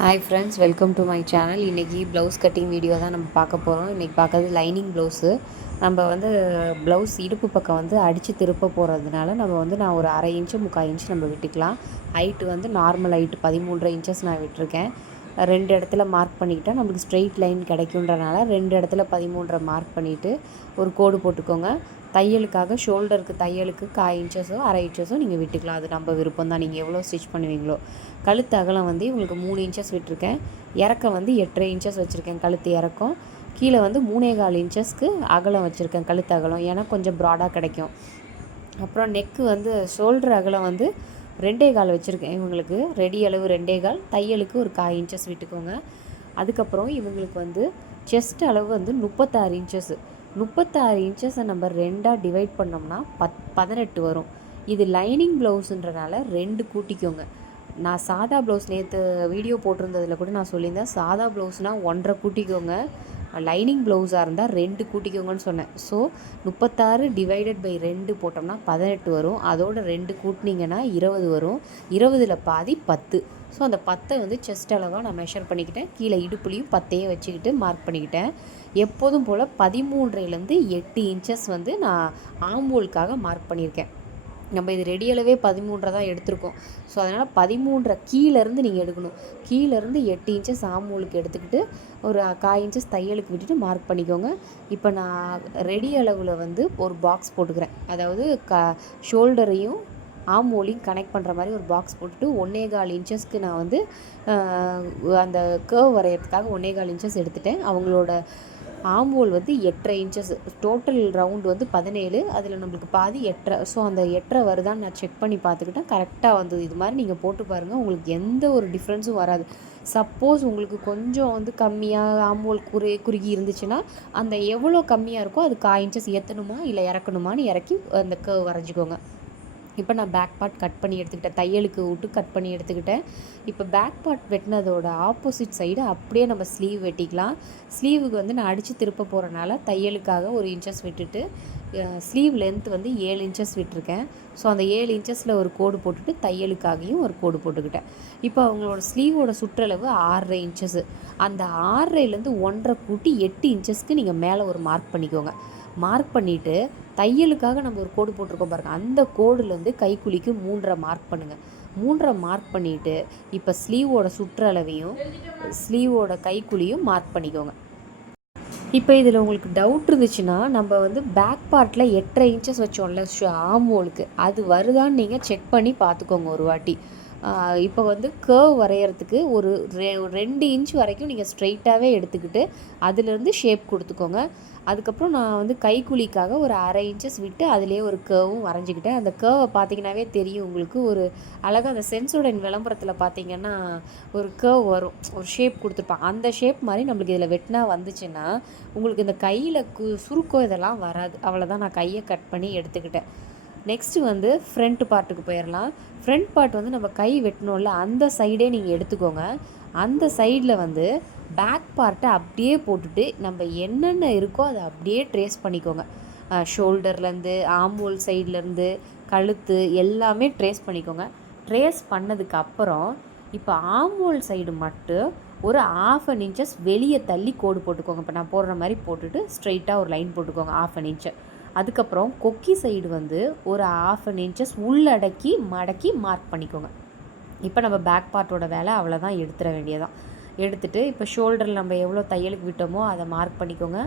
Hi friends welcome to my channel இன்றைக்கி blouse cutting video தான் நம்ம பார்க்க போகிறோம் இன்றைக்கி பார்க்கறது லைனிங் ப்ளவுஸு நம்ம வந்து ப்ளவுஸ் இடுப்பு பக்கம் வந்து அடித்து திருப்ப போகிறதுனால நம்ம வந்து நான் ஒரு அரை இன்ச்சு முக்கால் இன்ச்சு நம்ம விட்டுக்கலாம். ஹைட்டு வந்து நார்மல் ஹைட்டு பதிமூன்றரை இன்ச்சஸ் நான் விட்டுருக்கேன். ரெண்டு இடத்துல மார்க் பண்ணிக்கிட்டால் நம்மளுக்கு ஸ்ட்ரெயிட் லைன் கிடைக்குன்றனால ரெண்டு இடத்துல பதிமூன்றரை மார்க் பண்ணிவிட்டு ஒரு கோடு போட்டுக்கோங்க. தையலுக்காக ஷோல்டருக்கு தையலுக்கு கால் இன்ச்சஸோ அரை இன்ச்சஸோ நீங்கள் விட்டுக்கலாம். அது நம்ம விருப்பம் தான். நீங்கள் எவ்வளோ ஸ்டிச் பண்ணுவீங்களோ. கழுத்து அகலம் வந்து உங்களுக்கு மூணு இன்ச்சஸ் விட்டுருக்கேன். இறக்கம் வந்து எட்டரை இன்ச்சஸ் வச்சுருக்கேன் கழுத்து இறக்கம். கீழே வந்து மூணே கால் இன்ச்சஸ்க்கு அகலம் வச்சுருக்கேன் கழுத்து அகலம். ஏன்னா கொஞ்சம் ப்ராடாக கிடைக்கும். அப்புறம் நெக்கு வந்து ஷோல்டர் அகலம் வந்து ரெண்டே கால் வச்சுருக்கேன் இவங்களுக்கு. ரெடி அளவு ரெண்டே கால். தையலுக்கு ஒரு கால் இன்ச்சஸ் விட்டுக்கோங்க. அதுக்கப்புறம் இவங்களுக்கு வந்து செஸ்ட் அளவு வந்து முப்பத்தாறு இன்ச்சஸ்ஸு முப்பத்தாறு இன்ச்சஸை நம்ம ரெண்டாக டிவைட் பண்ணோம்னா பத் பதினெட்டு வரும். இது லைனிங் ப்ளவுஸுன்றனால ரெண்டு கூட்டிக்கோங்க. நான் சாதா ப்ளவுஸ் நேற்று வீடியோ போட்டிருந்ததில் கூட நான் சொல்லியிருந்தேன். சாதா ப்ளவுஸ்னால் ஒன்றரை கூட்டிக்கோங்க. லைனிங் ப்ளவுஸாக இருந்தால் ரெண்டு கூட்டிக்கோங்கன்னு சொன்னேன். ஸோ முப்பத்தாறு டிவைடட் பை ரெண்டு போட்டோம்னா பதினெட்டு வரும். அதோட ரெண்டு கூட்டினீங்கன்னா இருபது வரும். இருபதில் பாதி பத்து. ஸோ அந்த பத்தை வந்து செஸ்ட் அளவாக நான் மெஷர் பண்ணிக்கிட்டேன். கீழே இடுப்புலையும் பத்தையே வச்சுக்கிட்டு மார்க் பண்ணிக்கிட்டேன். எப்போதும் போல் பதிமூன்றையிலேருந்து எட்டு இன்ச்சஸ் வந்து நான் ஆம்பூலுக்காக மார்க் பண்ணியிருக்கேன். நம்ம இது ரெடி அளவே பதிமூன்றை தான் எடுத்திருக்கோம். ஸோ அதனால் பதிமூன்றை கீழேருந்து நீங்கள் எடுக்கணும். கீழேருந்து எட்டு இன்ச்சஸ் ஆம்பூலுக்கு எடுத்துக்கிட்டு ஒரு கால் இன்ச்சஸ் தையலுக்கு விட்டுட்டு மார்க் பண்ணிக்கோங்க. இப்போ நான் ரெடி அளவில் வந்து ஒரு பாக்ஸ் போட்டுக்கிறேன். அதாவது க ஷோல்டரையும் ஆமோலையும் கனெக்ட் பண்ணுற மாதிரி ஒரு பாக்ஸ் போட்டுட்டு ஒன்றே கால் இன்ச்சஸ்க்கு நான் வந்து அந்த கேர்வ் வரைகிறதுக்காக ஒன்றே கால் இன்ச்சஸ் எடுத்துட்டேன். அவங்களோட ஆம்போல் வந்து எட்டரை இன்ச்சஸ் டோட்டல் ரவுண்டு வந்து பதினேழு அதில் நம்மளுக்கு பாதி எட்டரை. ஸோ அந்த எட்டரை வருதான்னு நான் செக் பண்ணி பார்த்துக்கிட்டேன். கரெக்டாக வந்தது. இது மாதிரி நீங்கள் போட்டு பாருங்கள் உங்களுக்கு எந்த ஒரு டிஃப்ரென்ஸும் வராது. சப்போஸ் உங்களுக்கு கொஞ்சம் வந்து கம்மியாக ஆம்போல் குறு குறுகி இருந்துச்சுன்னா அந்த எவ்வளோ கம்மியாக இருக்கோ அது கா இன்ச்சஸ் ஏற்றணுமா இல்லை இறக்கணுமான்னு இறக்கி அந்த கேர்வ் வரைஞ்சிக்கோங்க. இப்போ நான் பேக் பார்ட் கட் பண்ணி எடுத்துக்கிட்டேன். தையலுக்கு விட்டு கட் பண்ணி எடுத்துக்கிட்டேன். இப்போ பேக் பார்ட் வெட்டினதோட ஆப்போசிட் சைடு அப்படியே நம்ம ஸ்லீவ் வெட்டிக்கலாம். ஸ்லீவுக்கு வந்து நான் அடித்து திருப்ப போகிறனால தையலுக்காக ஒரு இன்ச்சஸ் விட்டுட்டு ஸ்லீவ் லென்த் வந்து ஏழு இன்ச்சஸ் விட்டுருக்கேன். ஸோ அந்த ஏழு இன்ச்சஸில் ஒரு கோடு போட்டுட்டு தையலுக்காகவும் ஒரு கோடு போட்டுக்கிட்டேன். இப்போ அவங்களோட ஸ்லீவோட சுற்றளவு ஆறரை இன்ச்சஸ்ஸு அந்த ஆறரைலேருந்து ஒன்றரை கூட்டி எட்டு இன்ச்சஸ்க்கு நீங்கள் மேலே ஒரு மார்க் பண்ணிக்கோங்க. மார்க் பண்ணிவிட்டு தையலுக்காக நம்ம ஒரு கோடு போட்டிருக்கோம் பாருங்கள் அந்த கோடுலேருந்து கைக்குழிக்கு மூன்றரை மார்க் பண்ணுங்கள் மூன்றரை மார்க் பண்ணிவிட்டு இப்போ ஸ்லீவோட சுற்றளவையும் ஸ்லீவோட கைக்குழியும் மார்க் பண்ணிக்கோங்க. இப்போ இதில் உங்களுக்கு டவுட் இருந்துச்சுன்னா நம்ம வந்து பேக் பார்ட்டில் எட்டரை இன்ச்சஸ் வச்சோம்ல ஆமோலுக்கு அது வருதான்னு நீங்கள் செக் பண்ணி பார்த்துக்கோங்க ஒரு வாட்டி. இப்போ வந்து கேர்வ் வரைகிறதுக்கு ஒரு ரெ ரெண்டு இன்ச் வரைக்கும் நீங்கள் ஸ்ட்ரைட்டாகவே எடுத்துக்கிட்டு அதுலேருந்து ஷேப் கொடுத்துக்கோங்க. அதுக்கப்புறம் நான் வந்து கைக்குழிக்காக ஒரு அரை இன்ச்சஸ் விட்டு அதிலே ஒரு கேர்வும் வரைஞ்சிக்கிட்டேன். அந்த கேர்வை பார்த்தீங்கன்னாவே தெரியும் உங்களுக்கு. ஒரு அழகாக அந்த சென்சோடன் விளம்பரத்தில் பார்த்தீங்கன்னா ஒரு கேர்வ் வரும். ஒரு ஷேப் கொடுத்துருப்பாங்க. அந்த ஷேப் மாதிரி நம்மளுக்கு இதில் வெட்டினா வந்துச்சுன்னா உங்களுக்கு இந்த கையில் கு சுருக்கம் இதெல்லாம் வராது. அவ்வளோதான் நான் கையை கட் பண்ணி எடுத்துக்கிட்டேன். நெக்ஸ்ட்டு வந்து ஃப்ரண்ட் பார்ட்டுக்கு போயிடலாம் ஃப்ரண்ட் பார்ட் வந்து நம்ம கை வெட்டணும்ல அந்த சைடே நீங்கள் எடுத்துக்கோங்க. அந்த சைடில் வந்து பேக் பார்ட்டை அப்படியே போட்டுட்டு நம்ம என்னென்ன இருக்கோ அதை அப்படியே ட்ரேஸ் பண்ணிக்கோங்க. ஷோல்டர்லேருந்து ஆம்போல் சைட்லேருந்து கழுத்து எல்லாமே ட்ரேஸ் பண்ணிக்கோங்க. ட்ரேஸ் பண்ணதுக்கு அப்புறம் இப்போ ஆம்போல் சைடு மட்டும் ஒரு ஆஃப் அன் இன்ச்சஸ் வெளியே தள்ளி கோடு போட்டுக்கோங்க. இப்போ நான் போடுற மாதிரி போட்டுட்டு ஸ்ட்ரைட்டாக ஒரு லைன் போட்டுக்கோங்க ஆஃப் அன் இன்ச்சு அதுக்கப்புறம் கொக்கி சைடு வந்து ஒரு ஆஃப் அன் இன்ச்சஸ் உள்ளடக்கி மடக்கி மார்க் பண்ணிக்கோங்க. இப்போ நம்ம பேக் பார்ட்டோட வேலை அவ்வளோதான் எடுத்துட வேண்டியதான் எடுத்துகிட்டு இப்போ ஷோல்டரில் நம்ம எவ்வளோ தையலுக்கு விட்டோமோ அதை மார்க் பண்ணிக்கோங்க.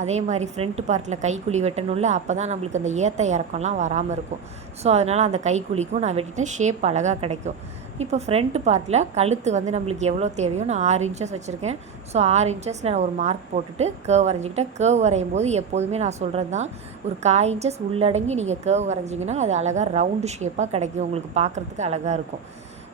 அதே மாதிரி ஃப்ரண்ட் பார்ட்டில் கைக்குழி வெட்டணும்ல அப்போ தான் நம்மளுக்கு அந்த ஏற்ற இறக்கம்லாம் வராமல் இருக்கும். ஸோ அதனால் அந்த கைக்குழிக்கும் நான் வெட்டிட்டேன் ஷேப் அழகாக கிடைக்கும். இப்போ ஃப்ரண்ட் பார்ட்டில் கழுத்து வந்து நம்மளுக்கு எவ்வளோ தேவையோ நான் ஆறு இன்ச்சஸ் வச்சுருக்கேன். ஸோ ஆறு இன்ச்சஸில் நான் ஒரு மார்க் போட்டுட்டு கேர்வ் வரைஞ்சிக்கிட்டேன் கேர்வ் வரையும் போது எப்போதுமே நான் சொல்கிறது தான் ஒரு காய் இன்ச்சஸ் உள்ளடங்கி நீங்கள் கேர்வ் வரைஞ்சிங்கன்னா அது அழகாக ரவுண்டு ஷேப்பாக கிடைக்கும். உங்களுக்கு பார்க்குறதுக்கு அழகாக இருக்கும்.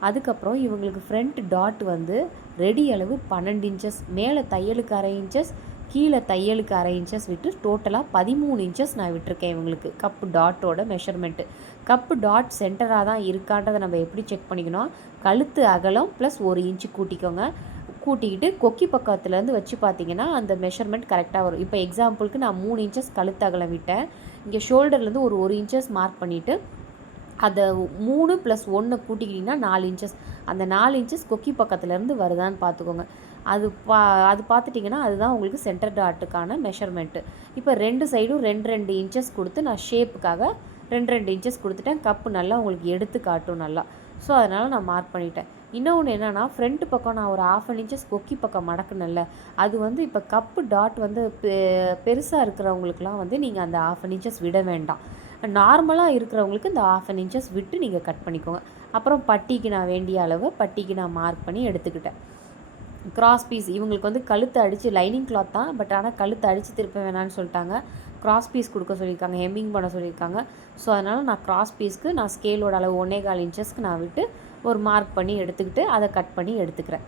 அதுக்கப்புறம் இவங்களுக்கு ஃப்ரண்ட் டாட் வந்து ரெடி அளவு பன்னெண்டு இன்ச்சஸ் மேலே தையலுக்கு அரை இன்ச்சஸ் கீழே தையலுக்கு அரை இன்ச்சஸ் விட்டு டோட்டலாக பதிமூணு இன்ச்சஸ் நான் விட்டுருக்கேன் இவங்களுக்கு. கப்பு டாட்டோட மெஷர்மெண்ட்டு கப்பு டாட் சென்டராக தான் இருக்கான்றதை நம்ம எப்படி செக் பண்ணிக்கணும்? கழுத்து அகலம் ப்ளஸ் ஒரு இன்ச்சு கூட்டிக்கோங்க. கூட்டிக்கிட்டு கொக்கி பக்கத்துலேருந்து வச்சு பார்த்தீங்கன்னா அந்த மெஷர்மெண்ட் கரெக்டாக வரும். இப்போ எக்ஸாம்பிளுக்கு நான் மூணு இன்ச்சஸ் கழுத்து அகலம் விட்டேன். இங்கே ஷோல்டர்லேருந்து ஒரு ஒரு இன்ச்சஸ் மார்க் பண்ணிவிட்டு அதை மூணு ப்ளஸ் ஒன்று கூட்டிக்கிட்டிங்கன்னா நாலு இன்ச்சஸ் அந்த நாலு இன்ச்சஸ் கொக்கி பக்கத்துலேருந்து வருதான்னு பார்த்துக்கோங்க. அது பா அது பார்த்துட்டிங்கன்னா அதுதான் உங்களுக்கு சென்டர் டாட்டுக்கான மெஷர்மெண்ட்டு இப்போ ரெண்டு சைடும் ரெண்டு ரெண்டு இன்ச்சஸ் கொடுத்து நான் ஷேப்புக்காக ரெண்டு ரெண்டு இன்ச்சஸ் கொடுத்துட்டேன். கப்பு நல்லா உங்களுக்கு எடுத்து காட்டும் நல்லா. ஸோ அதனால் நான் மார்க் பண்ணிட்டேன். இன்னொன்று என்னென்னா ஃப்ரண்ட் பக்கம் நான் ஒரு ஆஃப் அன் இன்ச்சஸ் கொக்கி பக்கம் மடக்குனல்ல அது வந்து இப்போ கப்பு டாட் வந்து பெ பெருசாக இருக்கிறவங்களுக்குலாம் வந்து நீங்கள் அந்த ஆஃப் அன் இன்ச்சஸ் விட வேண்டாம். நார்மலாக இருக்கிறவங்களுக்கு இந்த ஆஃப் அன் இன்ச்சஸ் விட்டு நீங்கள் கட் பண்ணிக்கோங்க. அப்புறம் பட்டிக்கு நான் வேண்டிய அளவு பட்டிக்கு நான் மார்க் பண்ணி எடுத்துக்கிட்டேன். கிராஸ் பீஸ் இவங்களுக்கு வந்து கழுத்து அடித்து லைனிங் கிளாத் தான் பட் ஆனால் கழுத்து அடித்து திருப்ப வேணான்னு சொல்லிட்டாங்க. கிராஸ் பீஸ் கொடுக்க சொல்லியிருக்காங்க ஹெம்மிங் பண்ண சொல்லியிருக்காங்க. ஸோ அதனால் நான் கிராஸ் பீஸ்க்கு நான் ஸ்கேலோட அளவு ஒன்றே கால் இன்ச்சஸ்க்கு நான் விட்டு ஒரு மார்க் பண்ணி எடுத்துக்கிட்டு அதை கட் பண்ணி எடுத்துக்கிறேன்.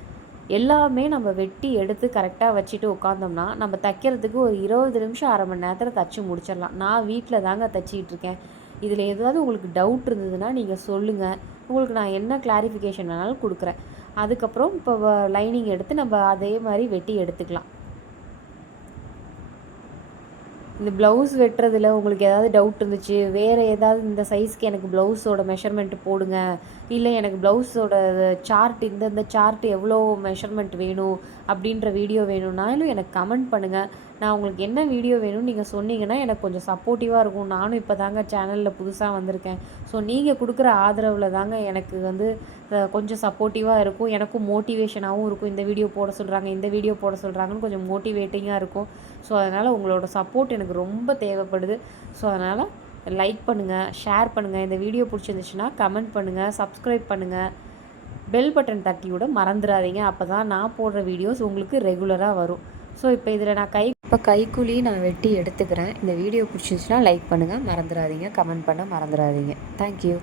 எல்லாமே நம்ம வெட்டி எடுத்து கரெக்டாக வச்சுட்டு உட்காந்தோம்னா நம்ம தைக்கிறதுக்கு ஒரு இருபது நிமிஷம் அரை மணி நேரத்தில் தைச்சி முடிச்சிடலாம். நான் வீட்டில் தாங்க தைச்சிக்கிட்டு இருக்கேன். இதில் ஏதாவது உங்களுக்கு டவுட் இருந்ததுன்னா நீங்கள் சொல்லுங்கள் உங்களுக்கு நான் என்ன கிளாரிஃபிகேஷன் வேணாலும் கொடுக்குறேன். அதுக்கப்புறம் இப்போ லைனிங் எடுத்து நம்ம அதே மாதிரி வெட்டி எடுத்துக்கலாம். இந்த ப்ளவுஸ் வெட்டுறதுல உங்களுக்கு ஏதாவது டவுட் இருந்துச்சு? வேறு ஏதாவது இந்த சைஸ்க்கு எனக்கு ப்ளவுஸோட மெஷர்மெண்ட் போடுங்க. இல்லை எனக்கு ப்ளவுஸோட சார்ட் இந்த இந்த சார்ட் எவ்வளோ மெஷர்மெண்ட் வேணும்? அப்படின்ற வீடியோ வேணும்னாலும் எனக்கு கமெண்ட் பண்ணுங்கள் நான் உங்களுக்கு என்ன வீடியோ வேணும்னு நீங்கள் சொன்னீங்கன்னா எனக்கு கொஞ்சம் சப்போர்ட்டிவாக இருக்கும். நானும் இப்போ தாங்க சேனலில் புதுசாக வந்திருக்கேன். ஸோ நீங்கள் கொடுக்குற ஆதரவில் தாங்க எனக்கு வந்து கொஞ்சம் சப்போர்ட்டிவாக இருக்கும். எனக்கும் மோட்டிவேஷனாகவும் இருக்கும். இந்த வீடியோ போட சொல்கிறாங்க இந்த வீடியோ போட சொல்கிறாங்கன்னு கொஞ்சம் மோட்டிவேட்டிங்காக இருக்கும். ஸோ அதனால் உங்களோட சப்போர்ட் எனக்கு ரொம்ப தேவைப்படுது. ஸோ அதனால் லைக் பண்ணுங்கள் ஷேர் பண்ணுங்கள் இந்த வீடியோ பிடிச்சிருந்துச்சுன்னா கமெண்ட் பண்ணுங்கள் சப்ஸ்கிரைப் பண்ணுங்கள் பெல் பட்டன் தட்டி விட மறந்துடாதீங்க. அப்போ தான் நான் போடுற வீடியோஸ் உங்களுக்கு ரெகுலராக வரும். ஸோ இப்போ இதில் நான் கை இப்போ கைக்குழி நான் வெட்டி எடுத்துக்கிறேன். இந்த வீடியோ பிடிச்சிருந்துச்சுன்னா லைக் பண்ணுங்கள் மறந்துடாதீங்க. கமெண்ட் பண்ண மறந்துடாதீங்க. தேங்க்யூ